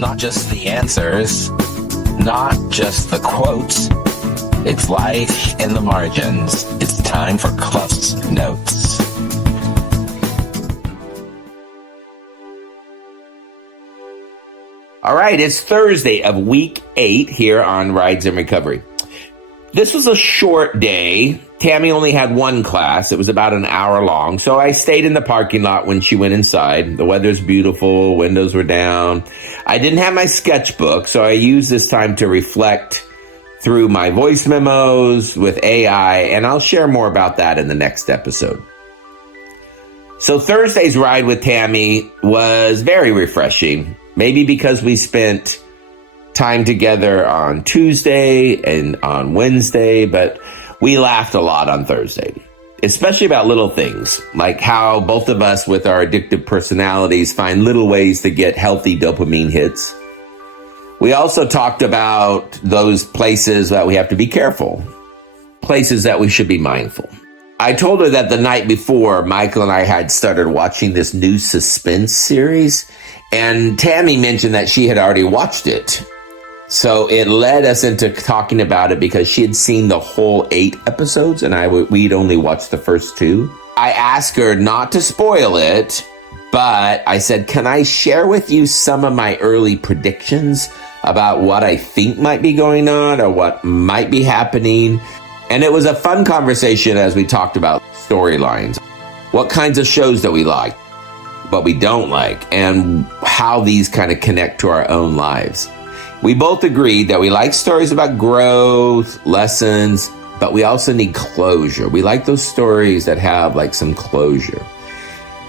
not just the answers, not just the quotes. It's life in the margins. It's time for CluffsNotes. All right, it's Thursday of week 8 here on Rides in Recovery. This was a short day. Tammy only had one class. It was about an hour long. So I stayed in the parking lot when she went inside. The weather's beautiful. Windows were down. I didn't have my sketchbook, so I used this time to reflect through my voice memos with AI, and I'll share more about that in the next episode. So Thursday's ride with Tammy was very refreshing, maybe because we spent time together on Tuesday and on Wednesday, but we laughed a lot on Thursday, especially about little things, like how both of us with our addictive personalities find little ways to get healthy dopamine hits. We also talked about those places that we have to be careful, places that we should be mindful. I told her that the night before, Michael and I had started watching this new suspense series, and Tammy mentioned that she had already watched it. So it led us into talking about it because she had seen the whole 8 episodes and we'd only watched the first 2. I asked her not to spoil it, but I said, can I share with you some of my early predictions about what I think might be going on or what might be happening? And it was a fun conversation as we talked about storylines, what kinds of shows that we like, what we don't like, and how these kind of connect to our own lives. We both agreed that we like stories about growth, lessons, but we also need closure. We like those stories that have like some closure.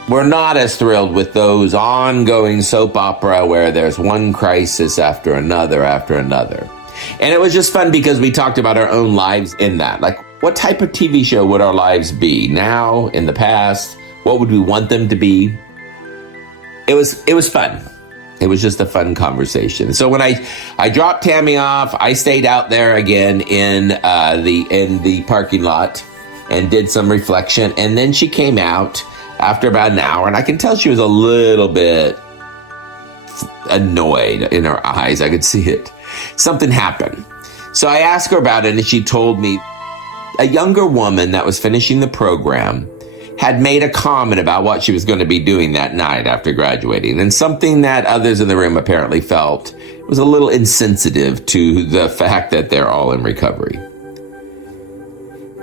We're not as thrilled with those ongoing soap opera where there's one crisis after another. And it was just fun because we talked about our own lives in that. Like, what type of TV show would our lives be now, in the past? What would we want them to be? It was fun. It was just a fun conversation. So when I dropped Tammy off, I stayed out there again in the parking lot and did some reflection. And then she came out after about an hour, and I can tell she was a little bit annoyed in her eyes. I could see it. Something happened. So I asked her about it, and she told me a younger woman that was finishing the program had made a comment about what she was going to be doing that night after graduating, and something that others in the room apparently felt was a little insensitive to the fact that they're all in recovery.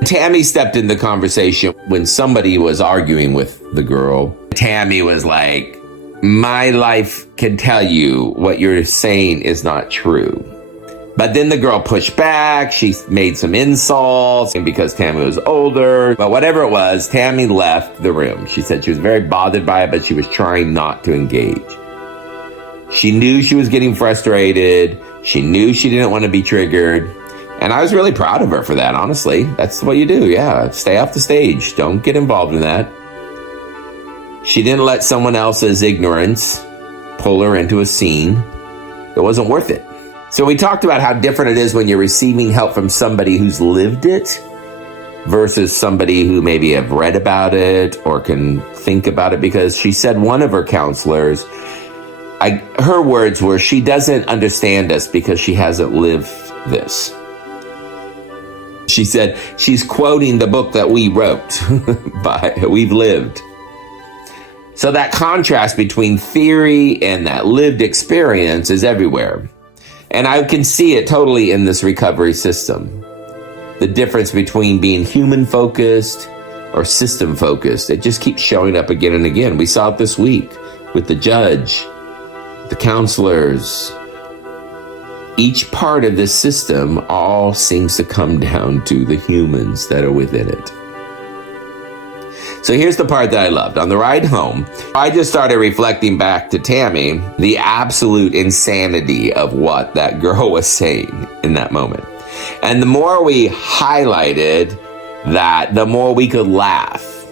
Tammy stepped in the conversation when somebody was arguing with the girl. Tammy was like, my life can tell you what you're saying is not true. But then the girl pushed back. She made some insults, and because Tammy was older, but whatever it was, Tammy left the room. She said she was very bothered by it, but she was trying not to engage. She knew she was getting frustrated. She knew she didn't want to be triggered. And I was really proud of her for that, honestly. That's what you do, yeah. Stay off the stage. Don't get involved in that. She didn't let someone else's ignorance pull her into a scene. It wasn't worth it. So we talked about how different it is when you're receiving help from somebody who's lived it versus somebody who maybe have read about it or can think about it, because she said one of her counselors, her words were, she doesn't understand us because she hasn't lived this. She said she's quoting the book that we wrote by We've Lived. So that contrast between theory and that lived experience is everywhere. And I can see it totally in this recovery system. The difference between being human-focused or system-focused, it just keeps showing up again and again. We saw it this week with the judge, the counselors. Each part of this system all seems to come down to the humans that are within it. So here's the part that I loved. On the ride home, I just started reflecting back to Tammy the absolute insanity of what that girl was saying in that moment. And the more we highlighted that, the more we could laugh.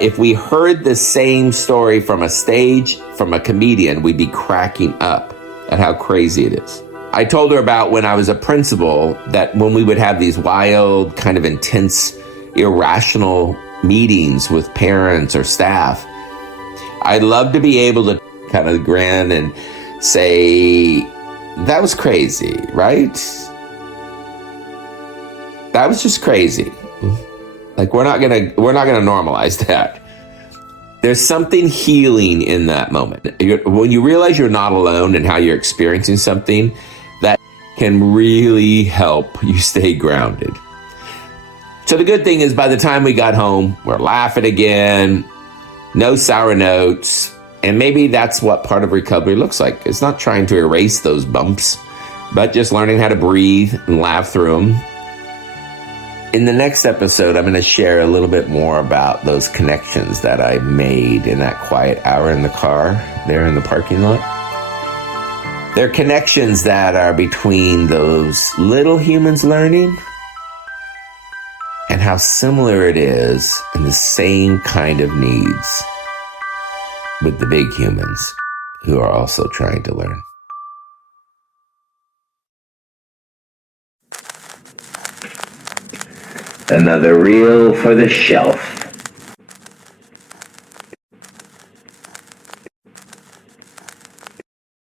If we heard the same story from a stage, from a comedian, we'd be cracking up at how crazy it is. I told her about when I was a principal, that when we would have these wild, kind of intense, irrational meetings with parents or staff, I'd love to be able to kind of grin and say, that was crazy, right? That was just crazy. Like, we're not gonna normalize that. There's something healing in that moment. When you realize you're not alone and how you're experiencing something, that can really help you stay grounded. So the good thing is, by the time we got home, we're laughing again, no sour notes, and maybe that's what part of recovery looks like. It's not trying to erase those bumps, but just learning how to breathe and laugh through them. In the next episode, I'm going to share a little bit more about those connections that I made in that quiet hour in the car there in the parking lot. They're connections that are between those little humans learning and how similar it is in the same kind of needs with the big humans who are also trying to learn. Another reel for the shelf.